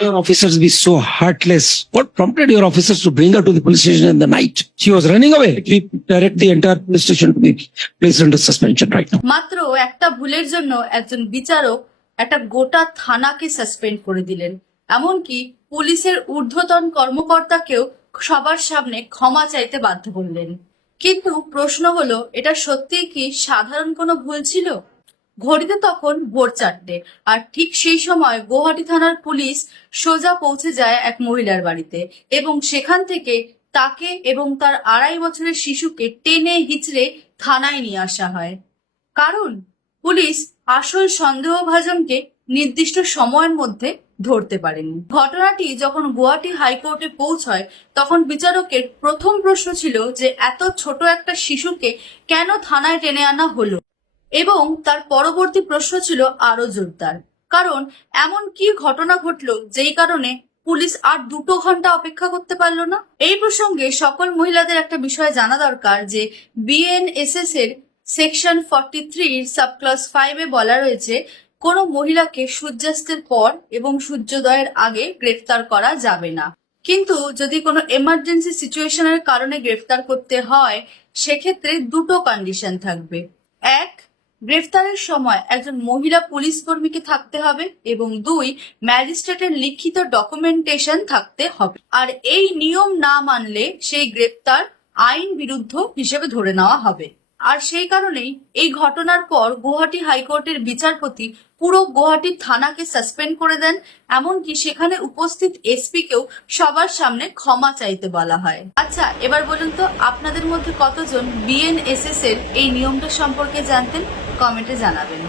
Your officers be so heartless? What prompted your officers to bring her to the police station in the night? She was running away. We direct the entire police station to be placed under suspension right now. মাত্র একটা ভুলের জন্য একজন বিচারক একটা গোটা থানাকে suspend করে দিলেন, এমনকি পুলিশের ঊর্ধ্বতন কর্মকর্তাকেও সবার সামনে ক্ষমা চাইতে বাধ্য করলেন। কিন্তু প্রশ্ন হলো, এটা সত্যিই কি সাধারণ কোনো ভুল ছিল? ঘড়িতে তখন ভোর 4টে, আর ঠিক সেই সময় গুয়াহাটি থানার পুলিশ সোজা পৌঁছে যায় এক মহিলার বাড়িতে এবং সেখান থেকে তাকে এবং তার 2.5 বছরের শিশুকে টেনে হিচড়ে থানায় নিয়ে আসা হয়। কারণ পুলিশ আসল সন্দেহভাজনকে নির্দিষ্ট সময়ের মধ্যে ধরতে পারেনি। ঘটনাটি যখন গুয়াহাটি হাইকোর্টে পৌঁছয় তখন বিচারকের প্রথম প্রশ্ন ছিল যে এত ছোট একটা শিশুকে কেন থানায় টেনে আনা হলো, এবং তার পরবর্তী প্রশ্ন ছিল আরো জোরদার, কারণ এমন কি ঘটনা ঘটলো যেই কারণে পুলিশ আর 2 ঘন্টা অপেক্ষা করতে পারলো না। এই প্রসঙ্গে সকল মহিলাদের একটা বিষয় জানা দরকার যে বিএনএসএস এর সেকশন 43 সাবক্লাস 5 এ বলা রয়েছে কোনো মহিলাকে সূর্যাস্তের পর এবং সূর্যোদয়ের আগে গ্রেফতার করা যাবে না। কিন্তু যদি কোনো এমার্জেন্সি সিচুয়েশনের কারণে গ্রেফতার করতে হয় সেক্ষেত্রে 2টো কন্ডিশন থাকবে। 1, গ্রেফতারের সময় একজন মহিলা পুলিশ কর্মীকে থাকতে হবে, এবং 2, ম্যাজিস্ট্রেটের লিখিত ডকুমেন্টেশন থাকতে হবে। আর এই নিয়ম না মানলে সেই গ্রেফতার আইন বিরুদ্ধ হিসেবে ধরে নেওয়া হবে। আর সেই কারণেই এই ঘটনার পর গুয়াহাটি হাইকোর্টের বিচারপতি পুরো গুয়াহাটি থানাকে সাসপেন্ড করে দেন, এমনকি সেখানে উপস্থিত এসপি কেও সবার সামনে ক্ষমা চাইতে বলা হয়। আচ্ছা, এবার বলুন তো আপনাদের মধ্যে কতজন বিএনএসএস এর এই নিয়মটা সম্পর্কে জানতেন? কমেন্টে জানাবেন।